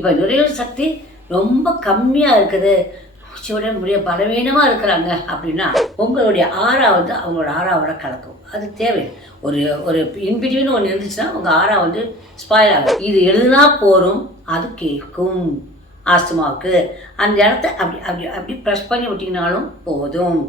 இப்போ நுரையீரல் சக்தி ரொம்ப கம்மியாக இருக்குது, மூச்சுவிட முடிய பலவீனமாக இருக்கிறாங்க அப்படின்னா உங்களுடைய ஆறா வந்து அவங்களோட ஆறாவோட கலக்கும். அது தேவை. ஒரு ஒரு இன்பிட்வீன் ஒன்று இருந்துச்சுன்னா உங்கள் ஆறா வந்து ஸ்பாயில் ஆகும். இது எழுதுனா போகும், அது கேட்கும். ஆஸ்துமாவுக்கு அந்த இடத்த அப்படி அப்படி அப்படி ப்ரெஸ் பண்ணி விட்டிங்கனாலும் போதும்.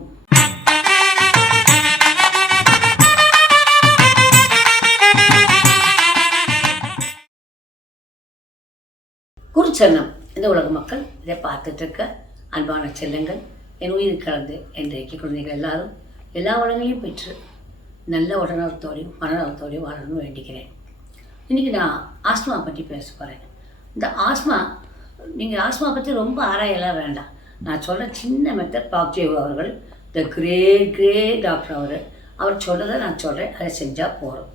குருச்சரணம். இந்த உலக மக்கள் இதை பார்த்துட்டு இருக்க அன்பான செல்லங்கள், என் உயிர் கலந்து இன்றைக்கு குழந்தைகள் எல்லாரும் எல்லா வளங்களையும் பெற்று நல்ல உடல்நலத்தோடையும் மனநலத்தோடையும் வாழணும்னு வேண்டிக்கிறேன். இன்றைக்கி நான் ஆஸ்மா பற்றி பேச போகிறேன். இந்த ஆஸ்மா, நீங்கள் ஆஸ்மா பற்றி ரொம்ப ஆராயலாம் வேண்டாம். நான் சொல்ல சின்ன மெத்தட் டாக்டர் அவர்கள், த கிரேட் டாக்டர் அவர் சொல்கிறத நான் சொல்கிறேன், அதை செஞ்சால் போகிறோம்.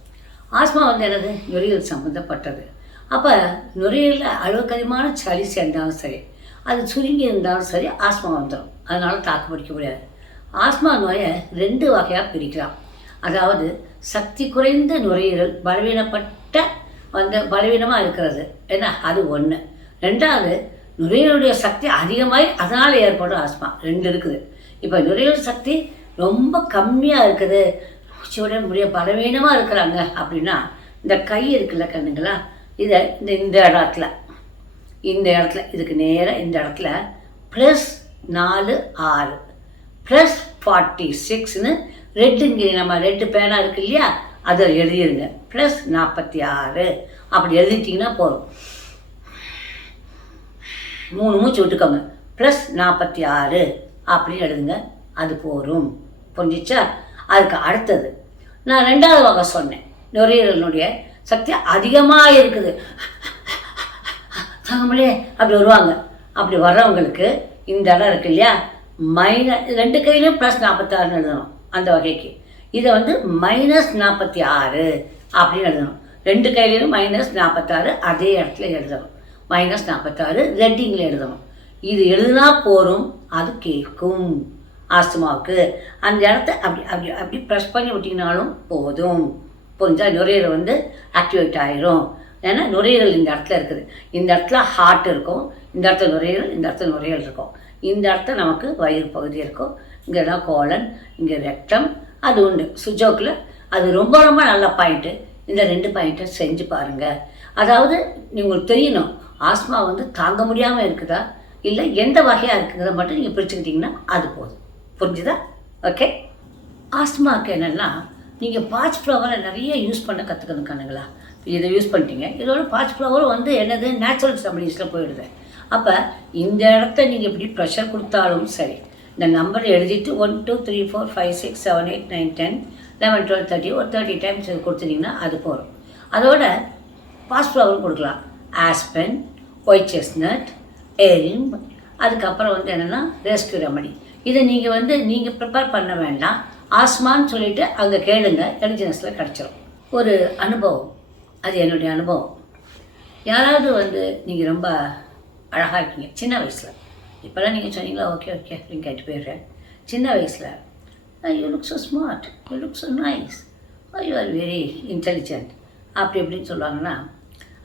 ஆஸ்மா வந்து என்னது? நுரையீரல் சம்மந்தப்பட்டது. அப்போ நுரையீரலில் அளவுக்கு அதிகமான சளி சேர்ந்தாலும் சரி, அது சுருங்கி இருந்தாலும் சரி, ஆஸ்மா வந்துடும். அதனால் தாக்கு பிடிக்க முடியாது. ஆஸ்மா நோயை 2 வகையாக பிரிக்கலாம். அதாவது சக்தி குறைந்த நுரையீரல், பலவீனப்பட்ட பலவீனமாக இருக்கிறது ஏன்னா அது ஒன்று. 2வது நுரையீரலுடைய சக்தி அதிகமாகி அதனால் ஏற்படும் ஆஸ்மா. 2 இருக்குது. இப்போ நுரையீரல் சக்தி ரொம்ப கம்மியாக இருக்குது, மூச்சுவிட முடிய பலவீனமாக இருக்கிறாங்க அப்படின்னா இந்த கை இருக்குல்ல கண்ணுங்களா, இதை இந்த இடத்துல இதுக்கு நேராக இந்த இடத்துல +4 6 +46ன்னு ரெட்டுங்க, நம்ம ரெட்டு பேனா இருக்கு இல்லையா, அதை எழுதிடுங்க. +46 அப்படி எழுதிட்டிங்கன்னா போதும். 3 மூச்சு விட்டுக்கோங்க. +46 அப்படின்னு எழுதுங்க, அது போதும். புரிஞ்சிச்சா? அதுக்கு அடுத்தது நான் 2வது வகை சொன்னேன். நுரையீரலினுடைய சக்தி அதிகமாக இருக்குது, தாங்கமலே அப்படி வருவாங்க. அப்படி வர்றவங்களுக்கு இந்த இடம் இருக்கு இல்லையா, -2 கையிலையும் +46 எழுதணும் அந்த வகைக்கு. இதை வந்து -46 அப்படின்னு எழுதணும். 2 கையிலையும் -46 அதே இடத்துல எழுதணும். -46 ரெட்டிங்கில் எழுதணும். இது எழுதினா போகும், அது கேட்கும். ஆஸ்துமாவுக்கு அந்த இடத்த அப்படி அப்படி அப்படி ப்ரெஸ் பண்ணி விட்டிங்கனாலும் போதும். கொஞ்சம் நுரையீரல் வந்து ஆக்டிவேட் ஆகிரும். ஏன்னா நுரையீரல் இந்த இடத்துல இருக்குது. இந்த இடத்துல ஹார்ட் இருக்கும், இந்த இடத்துல நுரையீரல், இந்த இடத்துல நுரையீரல் இருக்கும். இந்த இடத்துல நமக்கு வயிறு பகுதி இருக்கும், இங்கே தான் கோலன், இங்கே ரெக்டம். அது உண்டு சுஜோக்கில். அது ரொம்ப ரொம்ப நல்ல பாயிண்ட்டு. இந்த 2 பாயிண்ட்டை செஞ்சு பாருங்கள். அதாவது உங்களுக்கு தெரியணும் ஆஸ்மா வந்து தாங்க முடியாமல் இருக்குதா இல்லை எந்த வகையாக இருக்குங்கிறத மட்டும் நீங்கள் பிரிச்சுக்கிட்டிங்கன்னா அது போதும். புரிஞ்சுதா? ஓகே. ஆஸ்மாவுக்கு என்னென்னா, நீங்கள் பாச் ஃப்ளவரை நிறைய யூஸ் பண்ண கற்றுக்கணும் கண்ணுங்களா. இதை யூஸ் பண்ணிட்டீங்க, இதோட பாச் ஃப்ளவர் வந்து என்னது நேச்சுரல் ரெமடிஸில் போயிடுது. அப்போ இந்த இடத்த நீங்கள் இப்படி ப்ரெஷர் கொடுத்தாலும் சரி, இந்த நம்பர் எழுதிட்டு 1 2 3 4 5 6 7 8 9 10 11 12 13 ஒரு 30 டைம்ஸ் கொடுத்துட்டிங்கன்னா அது போகும். அதோட பாச் ஃப்ளவரும் கொடுக்கலாம். ஆஸ்பென், ஒயிட் செஸ்னட், எரிம், அதுக்கப்புறம் வந்து என்னென்னா ரெஸ்க்யூ ரெமடி. இதை நீங்கள் வந்து நீங்கள் ப்ரிப்பேர் பண்ண வேண்டாம். ஆஸ்மான்னு சொல்லிவிட்டு அங்கே கேளுங்க, எலிஜினஸில் கிடச்சிரும். ஒரு அனுபவம், அது என்னுடைய அனுபவம். யாராவது வந்து நீங்கள் ரொம்ப அழகாக இருக்கீங்க சின்ன வயசில், இப்போல்லாம் நீங்கள் சொன்னீங்களா ஓகே ஓகே அப்படின்னு கேட்டு போயிடுறேன். சின்ன வயசில் you look so smart, you look so nice, you are very intelligent அப்படி இப்படின்னு சொல்லுவாங்கன்னா,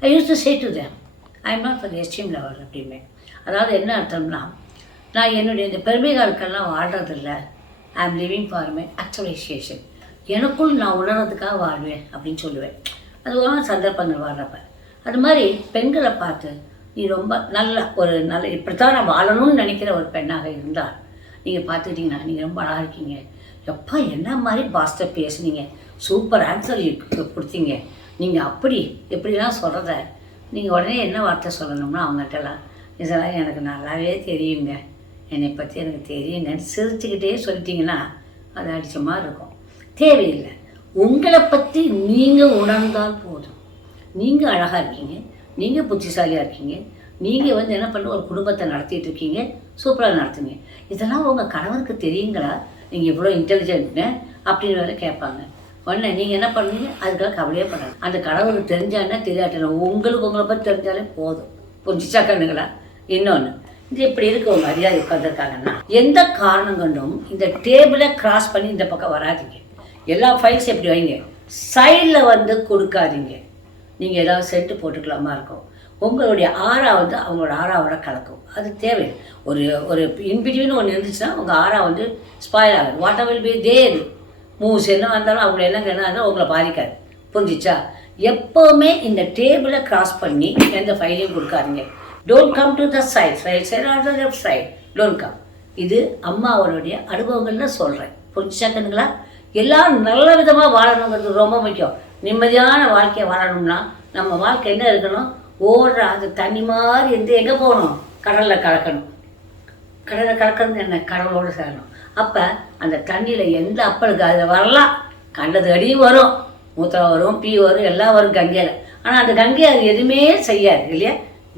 I use to say to them I am not for the esteem level அப்படின்னு. அதாவது என்ன அர்த்தம்னா, நான் என்னுடைய இந்த பெருமைகளுக்கெல்லாம் வாழ்கிறதில்ல, ஐ ஆம் லிவிங் ஃபார் மை ஆக்சுவலைசேஷன். எனக்குள் நான் உணர்றதுக்காக வாழ்வேன் அப்படின்னு சொல்லுவேன். அது ஒரு சந்தர்ப்பங்கள் வாழ்கிறப்ப. அது மாதிரி பெண்களை பார்த்து நீ ரொம்ப நல்ல இப்படித்தான் நான் வாழணும்னு நினைக்கிற ஒரு பெண்ணாக இருந்தால் நீங்கள் பார்த்துக்கிட்டிங்கன்னா நீங்கள் ரொம்ப அழகாக இருக்கீங்க, எப்பா என்ன மாதிரி பாஸ்டர் பேசுனீங்க, சூப்பர் ஆன்சர் கொடுத்தீங்க, நீங்கள் அப்படி எப்படிலாம் சொல்கிறத நீங்கள் உடனே என்ன வார்த்தை சொல்லணும்னா அவங்ககிட்டலாம், இதெல்லாம் எனக்கு நல்லாவே தெரியுங்க, என்னை பற்றி எனக்கு தெரியுங்கன்னு சிரிச்சுக்கிட்டே சொல்லிட்டிங்கன்னா அது அடித்த மாதிரி இருக்கும். தேவையில்லை. உங்களை பற்றி நீங்கள் உணர்ந்தால் போதும். நீங்கள் அழகாக இருக்கீங்க, நீங்கள் புத்திசாலியாக இருக்கீங்க, நீங்கள் வந்து என்ன பண்ண ஒரு குடும்பத்தை நடத்திட்டு இருக்கீங்க, சூப்பராக நடத்துங்க. இதெல்லாம் உங்கள் கணவருக்கு தெரியுங்களா, நீங்கள் இவ்வளோ இன்டெலிஜென்ட்னு அப்படின்னு வேறு கேட்பாங்க. உடனே நீங்கள் என்ன பண்ணுவீங்க, அதுக்காக கவலையே பண்ணாது. அந்த கடவுளுக்கு தெரிஞ்சான்னா தெரியாட்டா உங்களுக்கு உங்களை பற்றி தெரிஞ்சாலே போதும். புரிஞ்சிச்சா கண்ணுங்களா? இன்னொன்று, இது இப்படி இருக்கவங்க மரியாதை உட்காந்துருக்காங்கன்னா எந்த காரணம் கொண்டும் இந்த டேபிளை கிராஸ் பண்ணி இந்த பக்கம் வராதிங்க. எல்லா ஃபைல்ஸ் எப்படி வைங்க, சைடில் வந்து கொடுக்காதீங்க. நீங்கள் ஏதாவது செட்டு போட்டுக்கலாமா இருக்கும். உங்களுடைய ஆறா வந்து அவங்களோட ஆறாவோட கலக்கும். அது தேவை. ஒரு ஒரு இன்பிட்வீன் ஒன்று இருந்துச்சுன்னா உங்கள் ஆறா வந்து ஸ்பாயில் ஆகுது. What will be their moves என்ன வந்தாலும் அவங்கள என்ன இருந்தாலும் உங்களை பாதிக்காது. புரிஞ்சிச்சா? எப்போவுமே இந்த டேபிளை கிராஸ் பண்ணி எந்த ஃபைலையும் கொடுக்காதீங்க. Don't come to the side, right side or the left side, don't come. இது அம்மாவோடைய அனுபவங்கள்னு சொல்கிறேன். புரிஞ்சாக்கணுங்களா? எல்லோரும் நல்ல விதமாக வாழணுங்கிறது ரொம்ப முக்கியம். நிம்மதியான வாழ்க்கையை வாழணும்னா நம்ம வாழ்க்கை என்ன இருக்கணும்? ஓடுற அது தண்ணி மாதிரி இருந்து எங்கே போகணும்? கடலில் கலக்கணும். கடலில் கலக்கிறது என்ன? கடலோடு சேரணும். அப்போ அந்த தண்ணியில் எந்த அப்பளுக்கு அதில் வரலாம், கண்டது அடியும் வரும், மூத்திரம் வரும், பீ வரும், எல்லாம் வரும் கங்கையில். ஆனால் அந்த கங்கை அது எதுவுமே செய்யாது இல்லையா?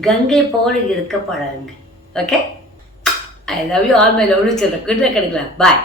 கங்கை போல இருக்க பழகுங்க. Okay, I love you all. My love you children. Good night. கிடைக்கலாம். பாய்.